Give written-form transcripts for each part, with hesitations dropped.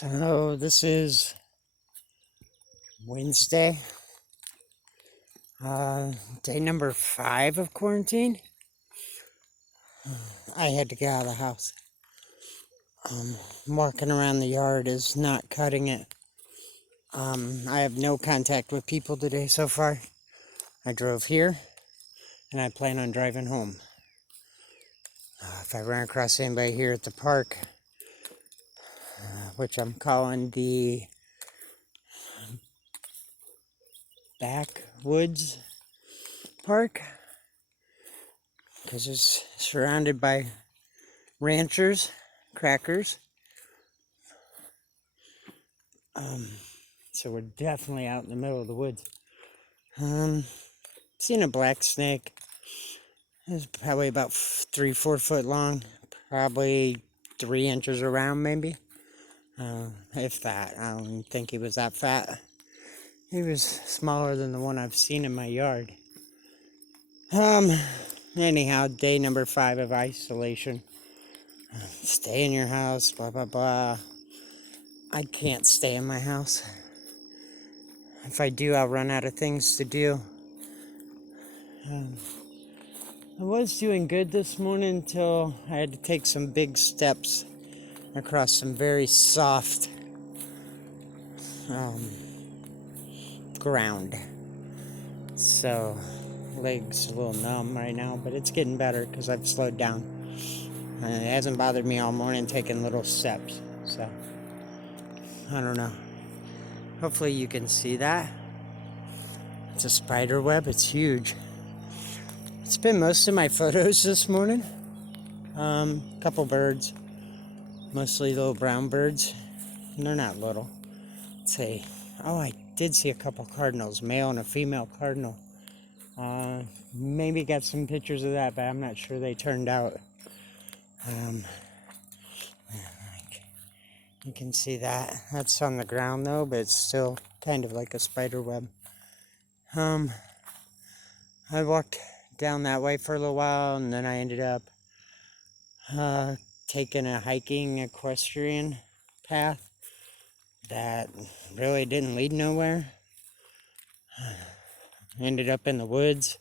So this is Wednesday, day number 5 of quarantine. I had to get out of the house. Walking around the yard is not cutting it. I have no contact with people today so far. I drove here, and I plan on driving home. If I run across anybody here at the park, which I'm calling the Backwoods Park, because it's surrounded by ranchers, crackers. So we're definitely out in the middle of the woods. Seen a black snake. It's probably about 3-4 foot long, probably 3 inches around, maybe. If that. I don't even think he was that fat. He was smaller than the one I've seen in my yard. Anyhow, day number 5 of isolation. Stay in your house, blah, blah, blah. I can't stay in my house. If I do, I'll run out of things to do. I was doing good this morning until I had to take some big steps across some very soft ground. So, legs a little numb right now, but it's getting better because I've slowed down. It hasn't bothered me all morning taking little steps. So, I don't know. Hopefully you can see that. It's a spider web. It's huge. It's been most of my photos this morning. Couple birds. Mostly little brown birds. And they're not little. Let's see. Oh, I did see a couple cardinals. Male and a female cardinal. Maybe got some pictures of that, but I'm not sure they turned out. You can see that. That's on the ground though, but it's still kind of like a spider web. I walked down that way for a little while, and then I ended up taking a hiking equestrian path that really didn't lead nowhere. Ended up in the woods.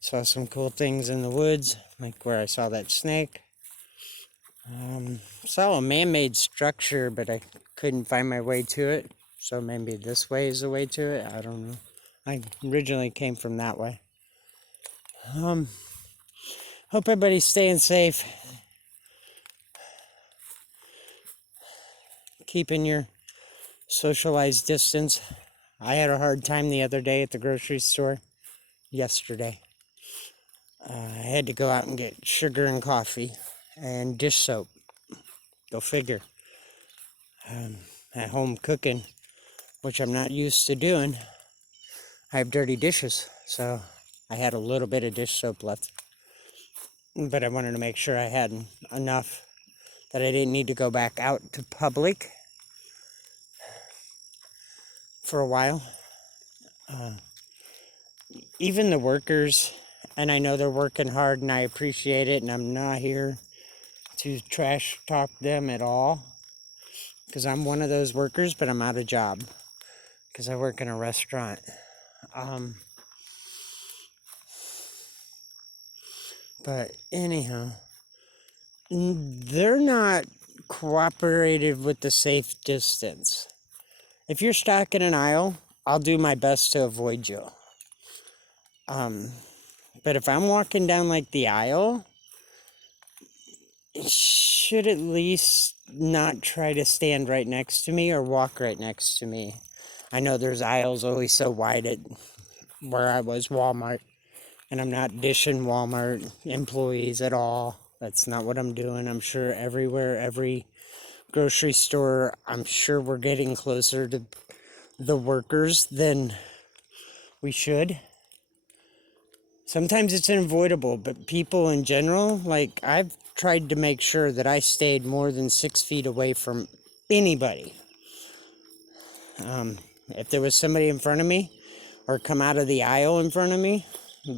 Saw some cool things in the woods, like where I saw that snake. Saw a man-made structure, but I couldn't find my way to it. So maybe this way is the way to it. I don't know. I originally came from that way. Hope everybody's staying safe. Keeping your socialized distance. I had a hard time the other day at the grocery store. Yesterday. I had to go out and get sugar and coffee and dish soap. Go figure. At home cooking, which I'm not used to doing, I have dirty dishes, so I had a little bit of dish soap left. But I wanted to make sure I had enough that I didn't need to go back out to public for a while. Even the workers, and I know they're working hard and I appreciate it, and I'm not here to trash talk them at all, because I'm one of those workers, but I'm out of job because I work in a restaurant. But anyhow, they're not cooperative with the safe distance. If you're stocking an aisle, I'll do my best to avoid you. But if I'm walking down like the aisle, it should at least not try to stand right next to me or walk right next to me. I know there's aisles always so wide at where I was, Walmart, and I'm not dishing Walmart employees at all. That's not what I'm doing. I'm sure everywhere, every grocery store, I'm sure we're getting closer to the workers than we should. Sometimes it's unavoidable, but people in general, like, I've tried to make sure that I stayed more than 6 feet away from anybody. If there was somebody in front of me, or come out of the aisle in front of me,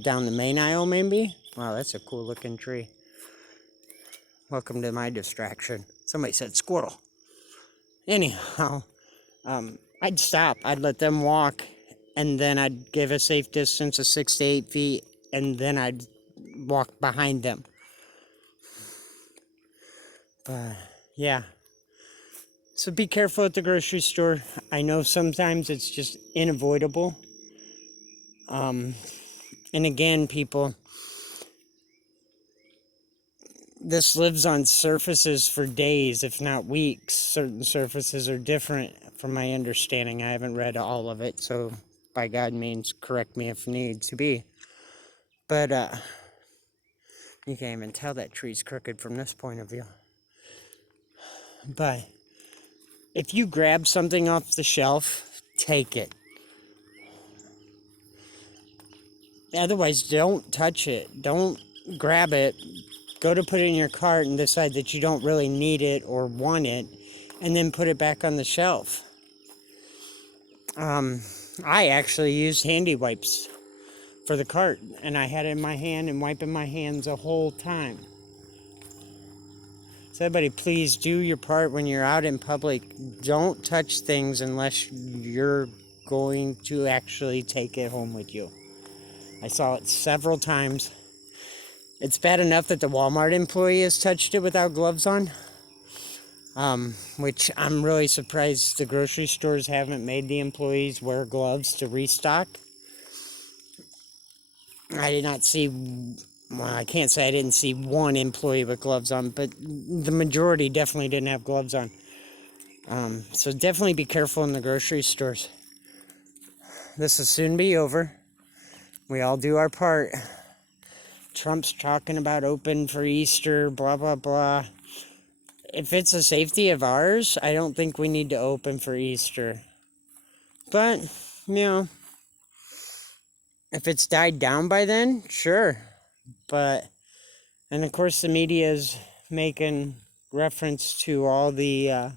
down the main aisle maybe. Wow, that's a cool looking tree. Welcome to my distraction. Somebody said squirrel. Anyhow, I'd stop. I'd let them walk, and then I'd give a safe distance of 6 to 8 feet, and then I'd walk behind them. But yeah. So be careful at the grocery store. I know sometimes it's just unavoidable. And again, people, this lives on surfaces for days, if not weeks. Certain surfaces are different from my understanding. I haven't read all of it, so by God means correct me if need to be. But you can't even tell that tree's crooked from this point of view. But if you grab something off the shelf, take it. Otherwise, don't touch it. Don't grab it. Go to put it in your cart and decide that you don't really need it or want it, and then put it back on the shelf. I actually used handy wipes for the cart, and I had it in my hand and wiping my hands the whole time. So everybody, please do your part when you're out in public. Don't touch things unless you're going to actually take it home with you. I saw it several times. It's bad enough that the Walmart employee has touched it without gloves on, which I'm really surprised the grocery stores haven't made the employees wear gloves to restock. I did not see, well, I can't say I didn't see one employee with gloves on, but the majority definitely didn't have gloves on. So definitely be careful in the grocery stores. This will soon be over. We all do our part. Trump's talking about open for Easter, blah, blah, blah. If it's a safety of ours, I don't think we need to open for Easter. But, you know, if it's died down by then, sure. But, and of course the media is making reference to all the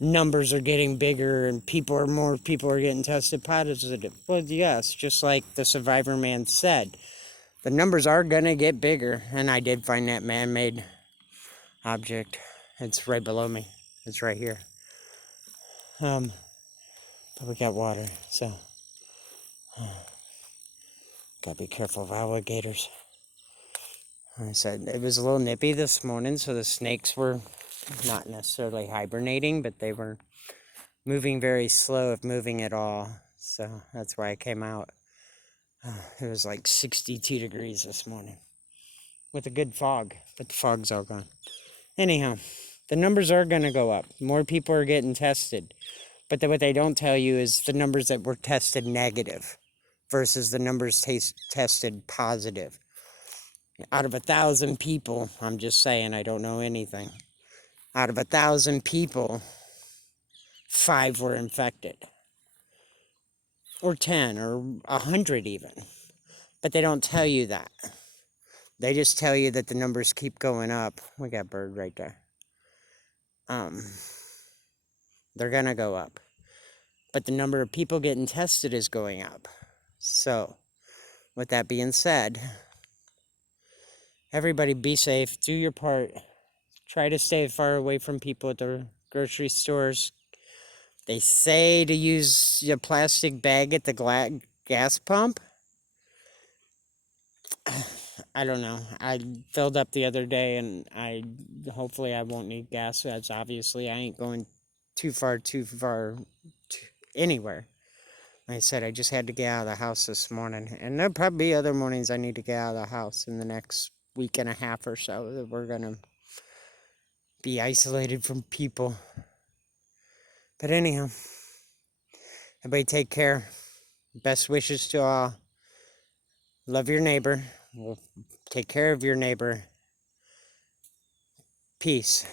numbers are getting bigger and more people are getting tested positive. Well, yes, just like the Survivor man said, the numbers are going to get bigger. And I did find that man-made object. It's right below me. It's right here. But we got water, so gotta be careful of alligators. I said it was a little nippy this morning, so the snakes were not necessarily hibernating, but they were moving very slow, if moving at all. So that's why I came out. It was like 62 degrees this morning with a good fog, but the fog's all gone. Anyhow, the numbers are going to go up. More people are getting tested. But what they don't tell you is the numbers that were tested negative versus the numbers tested positive. Out of 1,000 people, I'm just saying, I don't know anything. Out of 1,000 people, 5 were infected. Or 10, or 100 even. But they don't tell you that. They just tell you that the numbers keep going up. We got a bird right there. They're gonna go up. But the number of people getting tested is going up. So, with that being said, everybody be safe, do your part. Try to stay far away from people at the grocery stores. They say to use your plastic bag at the gas pump. I don't know. I filled up the other day, and hopefully I won't need gas. That's obviously I ain't going too far anywhere. Like I said, I just had to get out of the house this morning, and there'll probably be other mornings I need to get out of the house in the next week and a half or so that we're gonna be isolated from people. But anyhow, everybody take care. Best wishes to all. Love your neighbor. Take care of your neighbor. Peace.